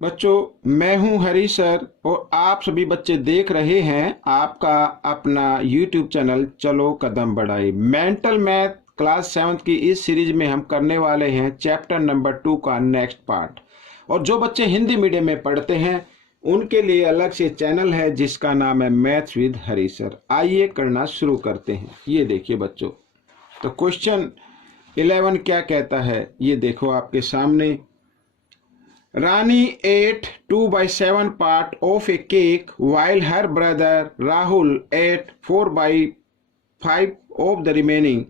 बच्चों, मैं हूं हरी सर और आप सभी बच्चे देख रहे हैं आपका अपना YouTube चैनल चलो कदम बढ़ाई। मेंटल मैथ क्लास 7 की इस सीरीज में हम करने वाले हैं चैप्टर नंबर 2 का नेक्स्ट पार्ट। और जो बच्चे हिंदी मीडियम में पढ़ते हैं उनके लिए अलग से चैनल है जिसका नाम है मैथ्स विद हरी सर। आइए करना शुरू करते हैं। ये देखिए बच्चों, तो क्वेश्चन 11 क्या कहता है ये देखो आपके सामने। Rani ate 2/7 part of a cake while her brother Rahul ate 4/5 of the remaining.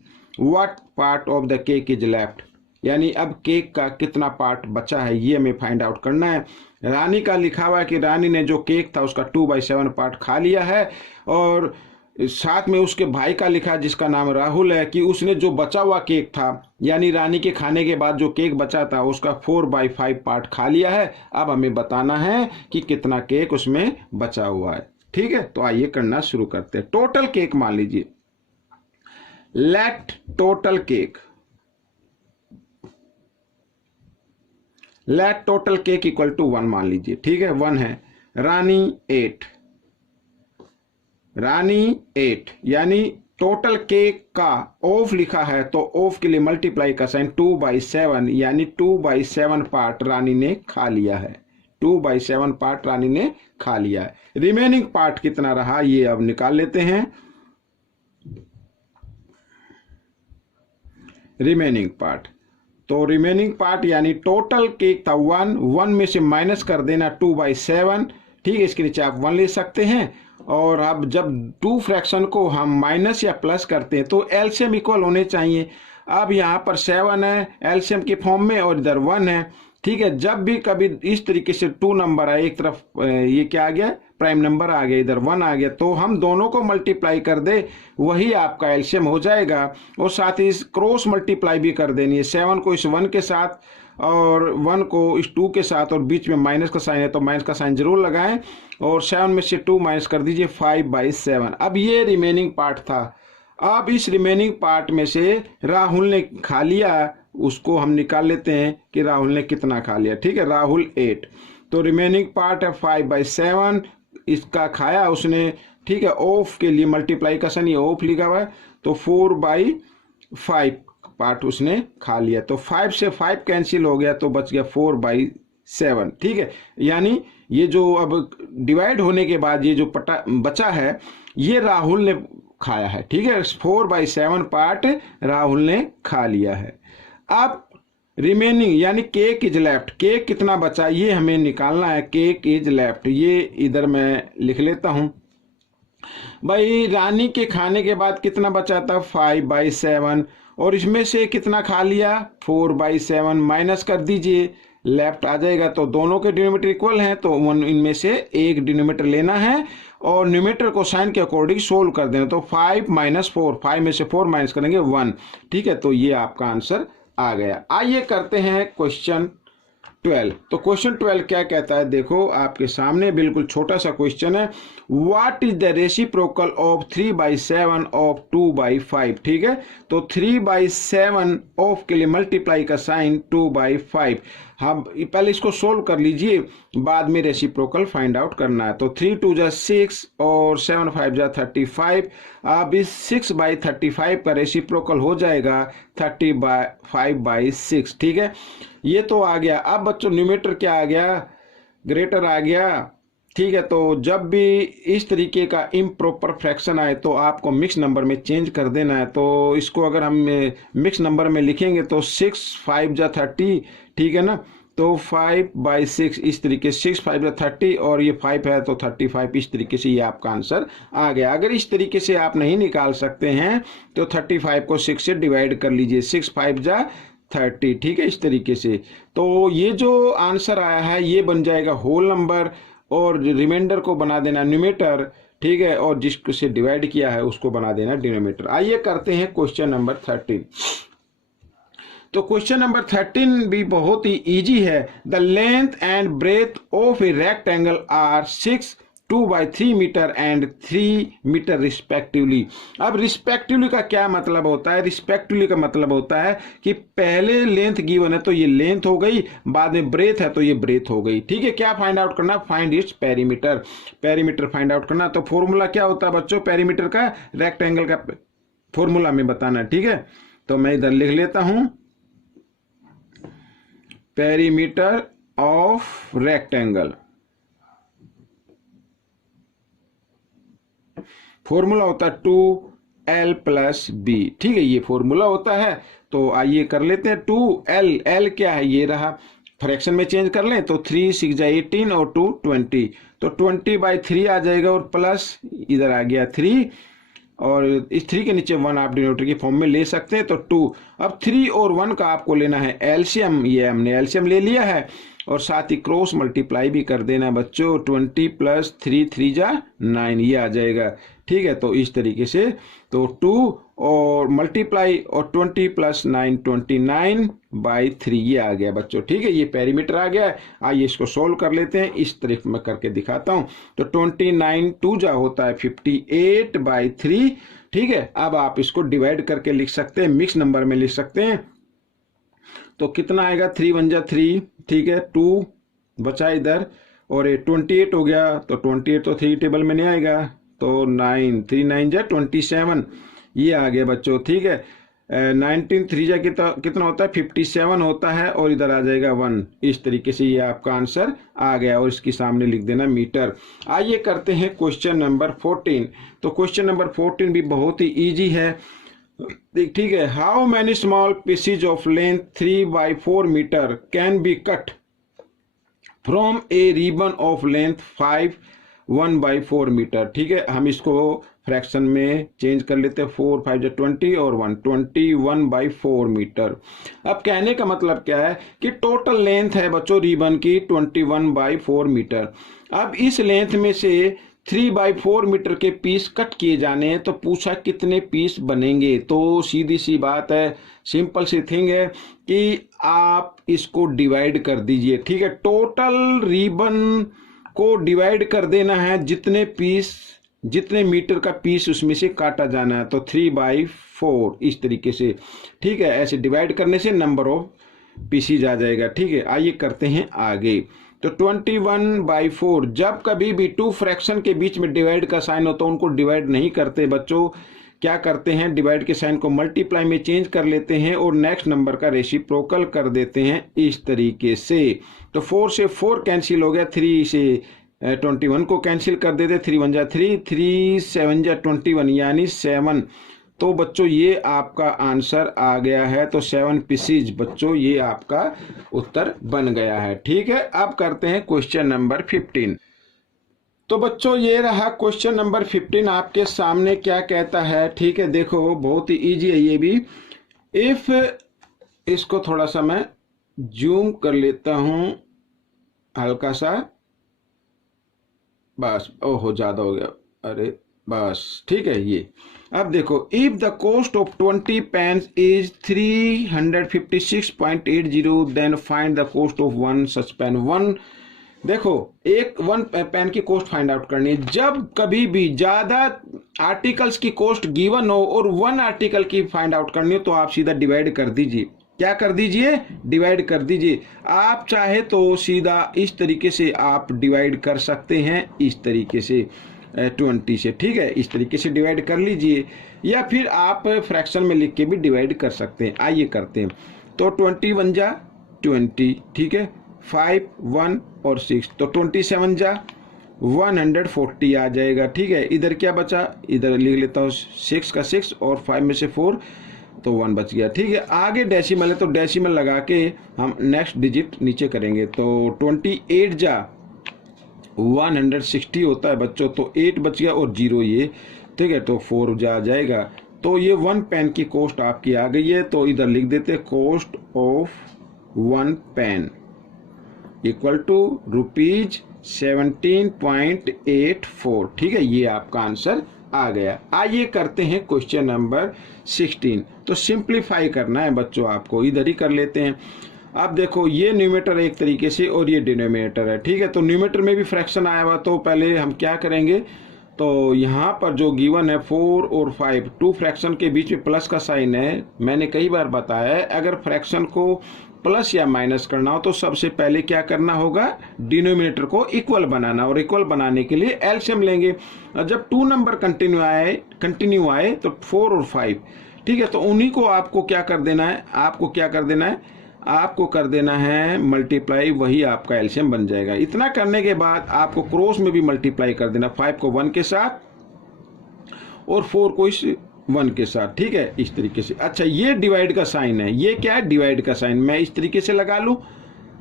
What part of the cake is left? यानी अब केक का कितना पार्ट बचा है ये हमें फाइंड आउट करना है। रानी का लिखा हुआ है कि रानी ने जो केक था उसका 2/7 पार्ट खा लिया है, और साथ में उसके भाई का लिखा है जिसका नाम राहुल है कि उसने जो बचा हुआ केक था यानी रानी के खाने के बाद जो केक बचा था उसका 4/5 पार्ट खा लिया है। अब हमें बताना है कि कितना केक उसमें बचा हुआ है। ठीक है, तो आइए करना शुरू करते हैं। टोटल केक मान लीजिए, let total cake, let total cake equal to 1 मान लीजिए। ठीक है, 1 है। रानी 8, रानी 8 यानी टोटल केक का ऑफ लिखा है तो ऑफ के लिए मल्टीप्लाई का साइन 2/7 यानी 2/7 पार्ट रानी ने खा लिया है। 2/7 पार्ट रानी ने खा लिया है। रिमेनिंग पार्ट कितना रहा ये अब निकाल लेते हैं। रिमेनिंग पार्ट, तो रिमेनिंग पार्ट यानी टोटल केक था 1 में से माइनस कर देना 2/7। ठीक है, इसके नीचे आप 1 ले सकते हैं। और अब जब 2 फ्रैक्शन को हम माइनस या प्लस करते हैं तो एलसीएम इक्वल होने चाहिए। अब यहाँ पर 7 है एलसीएम के फॉर्म में और इधर 1 है। ठीक है, जब भी कभी इस तरीके से 2 नंबर आए, एक तरफ ये क्या आ गया प्राइम नंबर आ गया, इधर 1 आ गया, तो हम दोनों को मल्टीप्लाई कर दे वही आपका एलसीएम हो जाएगा। और साथ ही क्रॉस मल्टीप्लाई भी कर देनी है, 7 को इस 1 के साथ और 1 को इस 2 के साथ, और बीच में माइनस का साइन है तो माइनस का साइन जरूर लगाएं। और 7 में से 2 माइनस कर दीजिए 5/7। अब ये रिमेनिंग पार्ट था। अब इस रिमेनिंग पार्ट में से राहुल ने खा लिया, उसको हम निकाल लेते हैं कि राहुल ने कितना खा लिया। ठीक है, राहुल 8, तो रिमेनिंग पार्ट है 5/7, इसका खाया उसने। ठीक है, ऑफ के लिए मल्टीप्लाई का साइन ये ऑफ लिखा हुआ है तो 4/5 पार्ट उसने खा लिया, तो 5 से 5 कैंसिल हो गया तो बच गया 4/7। ठीक है, यानी ये जो अब डिवाइड होने के बाद ये जो बचा है ये राहुल ने खाया है। ठीक है, 4/7 पार्ट राहुल ने खा लिया है। अब रिमेनिंग यानी केक इज लेफ्ट, केक कितना बचा ये हमें निकालना है। केक इज लेफ्ट ये इधर मैं लिख लेता हूं। भाई रानी के खाने के बाद कितना बचा था 5/7, और इसमें से कितना खा लिया 4/7, माइनस कर दीजिए लेफ्ट आ जाएगा। तो दोनों के डिनोमिनेटर इक्वल हैं तो इनमें से एक डिनोमिनेटर लेना है और न्यूमरेटर को साइन के अकॉर्डिंग सोल्व कर देना। तो 5 - 4, 5 में से 4 माइनस करेंगे 1। ठीक है, तो ये आपका आंसर आ गया। आइए करते हैं क्वेश्चन 12। तो क्वेश्चन 12 क्या कहता है देखो आपके सामने, बिल्कुल छोटा सा क्वेश्चन है। What is the reciprocal of 3/7 of 2/5। ठीक है, तो 3/7 ऑफ के लिए मल्टीप्लाई का साइन 2/5। हम पहले इसको सोल्व कर लीजिए, बाद में रेसिप्रोकल फाइंड आउट करना है। तो 3 2 जा 6 और 7 5 जा 35। अब इस 6/35 का रेसिप्रोकल हो जाएगा 35/6। ठीक है, ये तो आ गया। अब बच्चों न्यूमरेटर क्या आ गया, ग्रेटर आ गया। ठीक है, तो जब भी इस तरीके का इम्प्रॉपर फ्रैक्शन आए तो आपको मिक्स नंबर में चेंज कर देना है। तो इसको अगर हम मिक्स नंबर में लिखेंगे तो 6 5 जा 30। ठीक है ना, तो 5/6 इस तरीके से 6 5 जा 30 और ये 5 है तो 35। इस तरीके से ये आपका आंसर आ गया। अगर इस तरीके से आप नहीं निकाल सकते हैं तो 35 को 6 से डिवाइड कर लीजिए, 6 5 जा 30। ठीक है, इस तरीके से तो ये जो आंसर आया है ये बन जाएगा होल नंबर और रिमाइंडर को बना देना न्यूमरेटर। ठीक है, और जिसको से डिवाइड किया है उसको बना देना डिनोमिनेटर। आइए करते हैं क्वेश्चन नंबर 13। तो क्वेश्चन नंबर 13 भी बहुत ही इजी है। The length and breadth of a rectangle are 6 2/3 metre and 3 metre respectively. अब रिस्पेक्टिवली का क्या मतलब होता है? रिस्पेक्टिवली का मतलब होता है कि पहले लेंथ गिवन है तो ये लेंथ हो गई, बाद में ब्रेथ है तो ये ब्रेथ हो गई। ठीक है, क्या फाइंड आउट करना? Find its perimeter. Perimeter find out करना। तो फॉर्मूला क्या होता है बच्चों पेरीमीटर का? रेक्टेंगल का फॉर्मूला में बताना। ठीक है, तो मैं इधर लिख लेता हूं, पेरीमीटर ऑफ रेक्टेंगल। फॉर्मूला होता है 2l + b। ठीक है, ये फॉर्मूला होता है। तो आइए कर लेते हैं 2l। l क्या है? ये रहा। फ्रैक्शन में चेंज कर लें तो 3 6 जा 18 और 2 20, तो 20/3 आ जाएगा और प्लस इधर आ गया 3, और इस 3 के नीचे 1 आप डिनोमिनेटर की फॉर्म में ले सकते हैं, तो 2। अब 3 और 1 का आपको लेना है एलसीएम। ये हमने एलसीएम ले लिया है, और साथ ही क्रॉस मल्टीप्लाई भी कर देना बच्चों। 20 + 3 3 जा 9, ये आ जाएगा। ठीक है, तो इस तरीके से तो 2 और मल्टीप्लाई और 20 + 9 29/3 ये आ गया बच्चों। ठीक है, ये पेरीमीटर आ गया है। आइए इसको सोल्व कर लेते हैं। इस तरफ मैं करके दिखाता हूं। तो 29 2 जा होता है 58/3। ठीक है, अब आप इसको डिवाइड करके लिख सकते हैं, मिक्स नंबर में लिख सकते हैं। तो कितना आएगा? 3 1 जा 3। ठीक है, 2 बचा इधर, और ये 28 हो गया। तो 28 तो 3 टेबल में नहीं आएगा, तो 9 3 9 जा 27, ये आ गया बच्चों। ठीक है, 19 3 जा कितना होता है? 57 होता है, और इधर आ जाएगा 1। इस तरीके से ये आपका आंसर आ गया, और इसके सामने लिख देना मीटर। आइए करते हैं क्वेश्चन नंबर 14। तो क्वेश्चन नंबर 14 भी बहुत ही ईजी है। ठीक है, how many small pieces of length 3/4 metre can be cut from a ribbon of length 1/4 metre. ठीक है, हम इसको फ्रैक्शन में चेंज कर लेते हैं। 4 5 जा 20 और 1 21/4 मीटर। अब कहने का मतलब क्या है कि टोटल लेंथ है बच्चों रिबन की 21/4 मीटर। अब इस लेंथ में से 3/4 मीटर के पीस कट किए जाने हैं, तो पूछा कितने पीस बनेंगे। तो सीधी सी बात है, सिंपल सी थिंग है कि आप इसको डिवाइड कर दीजिए। ठीक है, टोटल रिबन को डिवाइड कर देना है, जितने मीटर का पीस उसमें से काटा जाना है, तो 3/4 इस तरीके से। ठीक है, ऐसे डिवाइड करने से नंबर ऑफ पीसीज आ जाएगा। ठीक है, आइए करते हैं आगे। तो 21/4, जब कभी भी 2 फ्रैक्शन के बीच में डिवाइड का साइन हो तो उनको डिवाइड नहीं करते बच्चों। क्या करते हैं? डिवाइड के साइन को मल्टीप्लाई में चेंज कर लेते हैं और नेक्स्ट नंबर का रेसिप्रोकल कर देते हैं इस तरीके से। तो 4 से 4 कैंसिल हो गया, 3 से 21 को कैंसिल कर देते, 3 1 जा 3 3 7 जा 21 यानी 7। तो बच्चों ये आपका आंसर आ गया है। तो 7 पीसीज बच्चों ये आपका उत्तर बन गया है। ठीक है, अब करते हैं क्वेश्चन नंबर 15। तो बच्चों ये रहा क्वेश्चन नंबर 15 आपके सामने। क्या कहता है? ठीक है, देखो बहुत ही इजी है ये भी। इफ इसको थोड़ा सा मैं जूम कर लेता हूं हल्का सा, बस ओहो ज्यादा हो गया, अरे बस ठीक है। ये अब देखो, if the cost of 20 pens is 356.80 then find the cost of 1 such pen. 1 देखो, एक 1 पेन की कॉस्ट फाइंड आउट करनी है। जब कभी भी ज्यादा आर्टिकल्स की कॉस्ट गिवन हो और 1 आर्टिकल की फाइंड आउट करनी हो, तो आप सीधा डिवाइड कर दीजिए। क्या कर दीजिए? डिवाइड कर दीजिए। आप चाहे तो सीधा इस तरीके से आप डिवाइड कर सकते हैं, इस तरीके से 20 से। ठीक है, इस तरीके से डिवाइड कर लीजिए, या फिर आप फ्रैक्शन में लिख के भी डिवाइड कर सकते हैं। आइए करते हैं। तो 20 1 जा 20, ठीक है, 5 1 और 6, तो 27 जा 140 आ जाएगा। ठीक है, इधर क्या बचा? इधर लिख लेता हूँ 6 का 6 और 5 में से 4, तो 1 बच गया। ठीक है, आगे डेसिमल है तो डेसिमल लगा के हम नेक्स्ट डिजिट नीचे करेंगे। तो 28 जा 160 होता है बच्चों, तो 8 बच गया और 0 ये। ठीक है, तो 4 जा जाएगा। तो ये 1 पेन की कॉस्ट आपकी आ गई है। तो इधर लिख देते cost of 1 pen equal to ₹17.84। ठीक है, ये आपका आंसर आ गया। आइए करते हैं क्वेश्चन नंबर 16। तो सिंप्लीफाई करना है बच्चों आपको, इधर ही कर लेते हैं। अब देखो ये न्यूमेटर एक तरीके से और ये डिनोमिनेटर है, ठीक है। तो न्यूमेटर में भी फ्रैक्शन आया हुआ, तो पहले हम क्या करेंगे, तो यहाँ पर जो गिवन है 4 और 5, टू फ्रैक्शन के बीच में प्लस का साइन है। मैंने कई बार बताया है अगर फ्रैक्शन को प्लस या माइनस करना हो तो सबसे पहले क्या करना होगा, डिनोमिनेटर को इक्वल बनाना, और इक्वल बनाने के लिए एलसीएम लेंगे। और जब 2 नंबर कंटिन्यू आए तो 4 और 5, ठीक है, तो उन्हीं को आपको क्या कर देना है, आपको कर देना है मल्टीप्लाई, वही आपका एलसीएम बन जाएगा। इतना करने के बाद आपको क्रॉस में भी मल्टीप्लाई कर देना, 5 को 1 के साथ और 4 को इस 1 के साथ, ठीक है, इस तरीके से। अच्छा, ये डिवाइड का साइन है, ये क्या है, डिवाइड का साइन, मैं इस तरीके से लगा लूँ,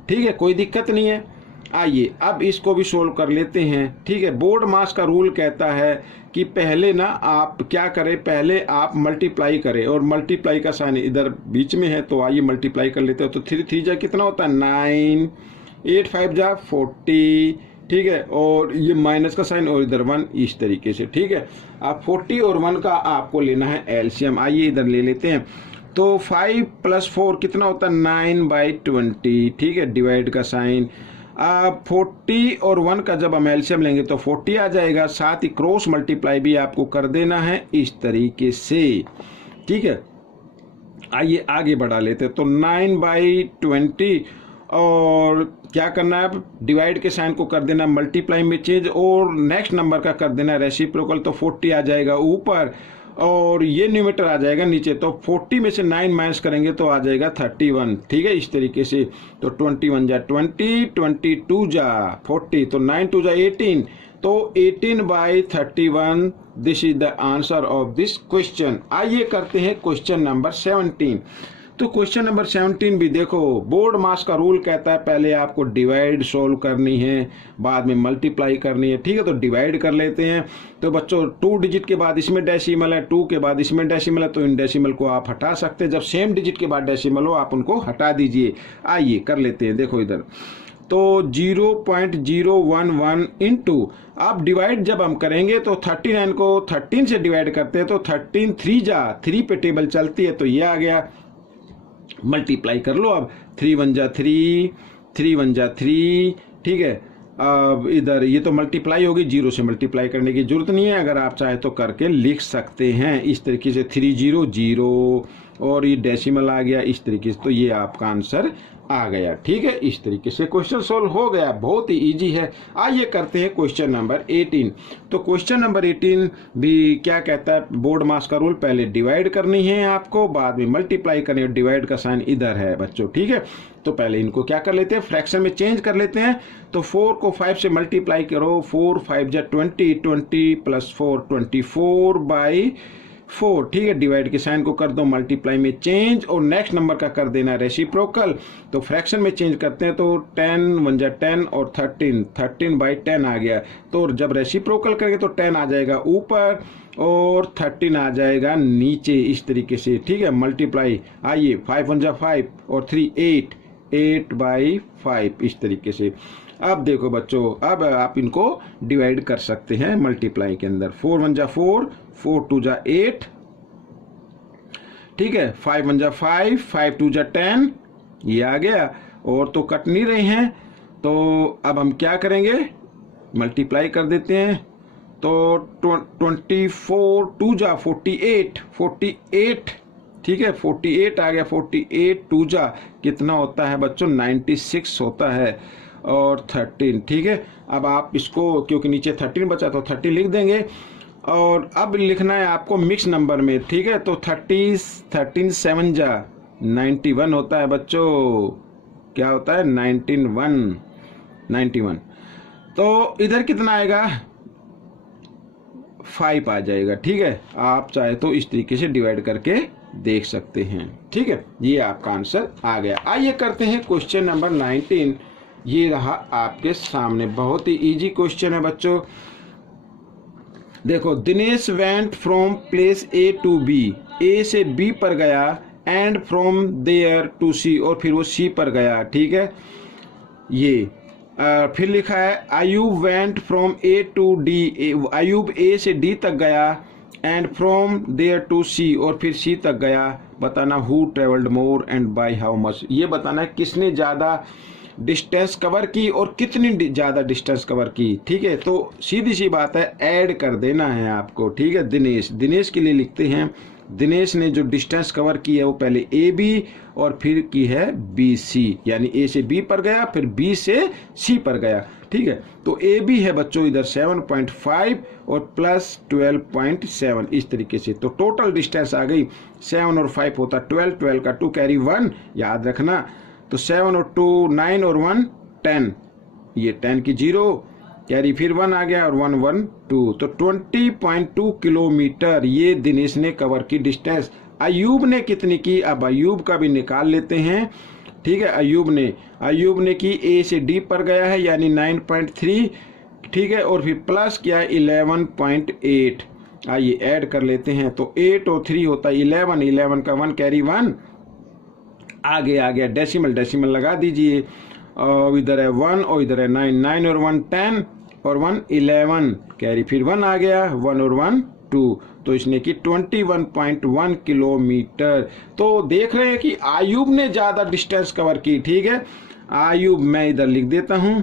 ठीक है, कोई दिक्कत नहीं है। आइए अब इसको भी सोल्व कर लेते हैं, ठीक है। बोर्ड मास का रूल कहता है कि पहले ना आप क्या करें, पहले आप मल्टीप्लाई करें, और मल्टीप्लाई का साइन इधर बीच में है, तो आइए मल्टीप्लाई कर लेते हैं। तो 3 3 जा कितना होता है 9, 8 5 जा 40, ठीक है, और ये माइनस का साइन और इधर 1, इस तरीके से, ठीक है। अब 40 और 1 का आपको लेना है एलसीएम, आइए इधर ले लेते हैं। तो 5 + 4 कितना होता है 9/20, ठीक है, डिवाइड का साइन। अब 40 और 1 का जब हम एलसीएम लेंगे तो 40 आ जाएगा, साथ ही क्रॉस मल्टीप्लाई भी आपको कर देना है इस तरीके से, ठीक है। आइए आगे बढ़ा लेते हैं। तो 9/20 और क्या करना है, डिवाइड के साइन को कर देना मल्टीप्लाई में चेंज, और नेक्स्ट नंबर का कर देना रेसिप्रोकल, तो 40 आ जाएगा ऊपर और ये न्यूमेटर आ जाएगा नीचे। तो 40 में से 9 माइनस करेंगे तो आ जाएगा 31, ठीक है, इस तरीके से। तो 21 जा 20, 22 जा 40, तो 9 2 जा 18, तो 18/31 this is the answer of this question. आइए करते हैं क्वेश्चन नंबर 17। तो क्वेश्चन नंबर 17 भी देखो, बोर्ड मास का रूल कहता है पहले आपको डिवाइड सोल्व करनी है, बाद में मल्टीप्लाई करनी है, ठीक है। तो डिवाइड कर लेते हैं। तो बच्चों 2 डिजिट के बाद इसमें डेसिमल है, 2 के बाद इसमें डेसिमल है, तो इन डेसिमल को आप हटा सकते हैं। जब सेम डिजिट के बाद डेसिमल हो आप उनको हटा दीजिए। आइए कर लेते हैं, देखो इधर तो 0.011 इंटू, अब डिवाइड जब हम करेंगे तो 39 को 13 से डिवाइड करते हैं, तो 13 3 जा 3 पे टेबल चलती है, तो ये आ गया। मल्टीप्लाई कर लो, अब 3 1 जा 3, 3 1 जा 3, ठीक है। अब इधर ये तो मल्टीप्लाई होगी, 0 से मल्टीप्लाई करने की जरूरत नहीं है, अगर आप चाहे तो करके लिख सकते हैं इस तरीके से, 3 0 0 और ये डेसिमल आ गया इस तरीके से। तो ये आपका आंसर आ गया, ठीक है। इस तरीके से क्वेश्चन सोल्व हो गया, बहुत ही इजी है। आइए करते हैं क्वेश्चन नंबर 18। तो क्वेश्चन नंबर 18 भी क्या कहता है, बोर्ड मास का रूल, पहले डिवाइड करनी है आपको, बाद में मल्टीप्लाई करनी है, डिवाइड का साइन इधर है बच्चों, ठीक है। तो पहले इनको क्या कर लेते हैं, फ्रैक्शन में चेंज कर लेते हैं। तो 4 को 5 से मल्टीप्लाई करो, 4 5 जा 20, 20 + 4 24/4, ठीक है। डिवाइड के साइन को कर दो मल्टीप्लाई में चेंज, और नेक्स्ट नंबर का कर देना रेसिप्रोकल। तो फ्रैक्शन में चेंज करते हैं, तो 10 1 जा 10 और 13 13/10 आ गया। तो जब रेसिप्रोकल करेंगे तो 10 आ जाएगा ऊपर और 13 आ जाएगा नीचे, इस तरीके से, ठीक है। मल्टीप्लाई, आइए 5 1 जा 5 और 3 8, 8/5 इस तरीके से। अब देखो बच्चों, अब आप इनको डिवाइड कर सकते हैं मल्टीप्लाई के अंदर। 4 1 जा 4, 4 2 जा 8, ठीक है। 5 1 जा 5, 5 2 जा 10, ये आ गया। और तो कट नहीं रहे हैं, तो अब हम क्या करेंगे, मल्टीप्लाई कर देते हैं। तो 24 2 जा 48, 48, ठीक है, 48 आ गया। 48 2 जा कितना होता है बच्चों, 96 होता है, और 13, ठीक है। अब आप इसको, क्योंकि नीचे 13 बचा तो 30 लिख देंगे, और अब लिखना है आपको मिक्स नंबर में, ठीक है। तो 13 7 जा 91 होता है बच्चों, क्या होता है 91। तो इधर कितना आएगा, 5 आ जाएगा, ठीक है। आप चाहे तो इस तरीके से डिवाइड करके देख सकते हैं, ठीक है। ये आपका आंसर आ गया। आइए करते हैं क्वेश्चन नंबर 19। ये रहा आपके सामने, बहुत ही इजी क्वेश्चन है बच्चों। देखो, Dinesh went from place A to B, A से B पर गया, and from there to C, और फिर वो C पर गया, ठीक है। ये फिर लिखा है Ayub went from A to D, Ayub A से D तक गया, and from there to C, और फिर C तक गया, बताना who travelled more and by how much, ये बताना है किसने ज़्यादा डिस्टेंस कवर की और कितनी ज़्यादा डिस्टेंस कवर की। ठीक है, तो सीधी सी बात है, ऐड कर देना है आपको। ठीक है, दिनेश के लिए लिखते हैं, दिनेश ने जो डिस्टेंस कवर की है वो पहले ए बी और फिर की है बी सी, यानी ए से बी पर गया फिर बी से सी पर गया। ठीक है, तो ए बी है बच्चों इधर 7.5 और प्लस 12.7 इस तरीके से, तो टोटल डिस्टेंस आ गई 7 और 5 होता 12, 12 का 2 कैरी 1 याद रखना, तो 7 और 2 9 और 1 10, ये 10 की 0 कैरी फिर 1 आ गया और 1 1 2, तो 20.2 किलोमीटर ये दिनेश ने कवर की डिस्टेंस। अयूब ने कितनी की, अब अयूब का भी निकाल लेते हैं। ठीक है, अयूब ने की ए से डी पर गया है यानी 9.3, ठीक है, और फिर प्लस किया 11.8। आइए ऐड कर लेते हैं, तो 8 और 3 होता है 11, 11 का 1 कैरी 1 आ गया डेसिमल लगा दीजिए, और इधर है 1 और इधर है 9, 9 और 1 10 और 1 11 कैरी फिर 1 आ गया, 1 और 1 2, तो इसने की 21.1 किलोमीटर। तो देख रहे हैं कि आयूब ने ज़्यादा डिस्टेंस कवर की। ठीक है, आयूब मैं इधर लिख देता हूं,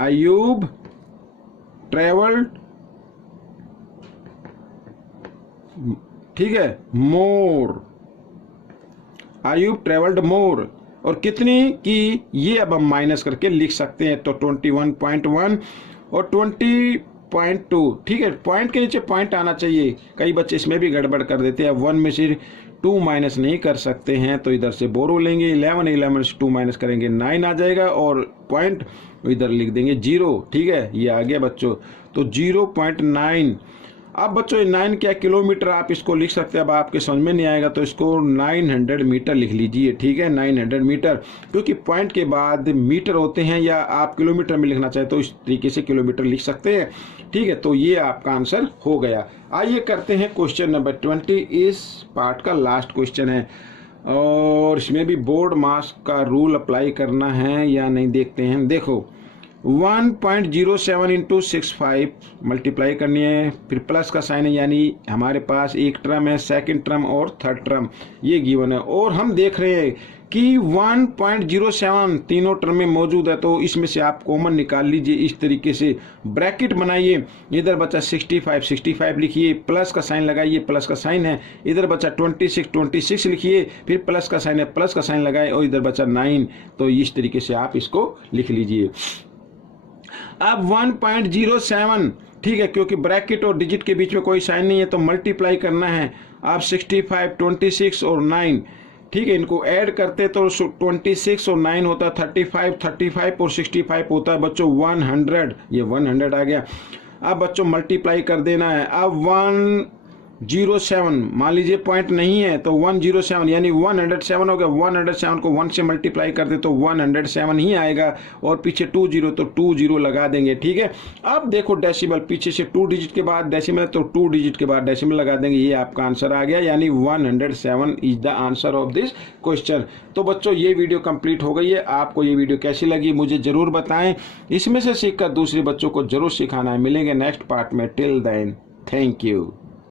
आयूब ट्रेवल्ड, ठीक है, मोर, आयूब ट्रेवल्ड मोर, और कितनी की ये अब हम माइनस करके लिख सकते हैं, तो 21.1 और 20.2। ठीक है, पॉइंट के नीचे पॉइंट आना चाहिए, कई बच्चे इसमें भी गड़बड़ कर देते हैं, 1 में से 2 माइनस नहीं कर सकते हैं, तो इधर से बोरो लेंगे, 11 से 2 माइनस करेंगे 9 आ जाएगा, और पॉइंट इधर लिख देंगे 0। ठीक है, ये आ गया बच्चों, तो 0.9। अब बच्चों 9 क्या किलोमीटर आप इसको लिख सकते हैं, अब आपके समझ में नहीं आएगा तो इसको 900 मीटर लिख लीजिए। ठीक है, 900 मीटर, क्योंकि पॉइंट के बाद मीटर होते हैं, या आप किलोमीटर में लिखना चाहे तो इस तरीके से किलोमीटर लिख सकते हैं। ठीक है, तो ये आपका आंसर हो गया। आइए करते हैं क्वेश्चन नंबर 20, इस पार्ट का लास्ट क्वेश्चन है, और इसमें भी बोर्ड मास का रूल अप्लाई करना है या नहीं देखते हैं। देखो 1.07 इंटू 65 मल्टीप्लाई करनी है, फिर प्लस का साइन है, यानी हमारे पास एक टर्म है, सेकंड टर्म और थर्ड टर्म ये गिवन है, और हम देख रहे हैं कि 1.07 तीनों टर्म में मौजूद है, तो इसमें से आप कॉमन निकाल लीजिए। इस तरीके से ब्रैकेट बनाइए, इधर बचा 65 लिखिए, प्लस का साइन लगाइए, प्लस का साइन है, इधर बचा 26 लिखिए, फिर प्लस का साइन है, प्लस का साइन लगाए, और इधर बचा 9, तो इस तरीके से आप इसको लिख लीजिए। अब 1.07, ठीक है, क्योंकि ब्रैकेट और डिजिट के बीच में कोई साइन नहीं है, तो मल्टीप्लाई करना है। आप 65, 26 और 9, ठीक है, इनको ऐड करते तो 26 और 9 होता है 35 और 65 होता है बच्चों 100, ये 100 आ गया। अब बच्चों मल्टीप्लाई कर देना है। अब 107 मान लीजिए पॉइंट नहीं है, तो 107 यानी 107 हो गया, 107 को 1 से मल्टीप्लाई कर दे तो 107 ही आएगा, और पीछे 20 तो 20 लगा देंगे। ठीक है, अब देखो डेसिमल, पीछे से 2 डिजिट के बाद डेसिमल, तो 2 डिजिट के बाद डेसिमल लगा देंगे, ये आपका आंसर आ गया, यानी 107 is the answer of this question. तो बच्चों ये वीडियो कंप्लीट हो गई है। आपको ये वीडियो कैसी लगी मुझे जरूर बताएं, इसमें से सीखकर दूसरे बच्चों को जरूर सिखाना है। मिलेंगे नेक्स्ट पार्ट में, टिल देन थैंक यू।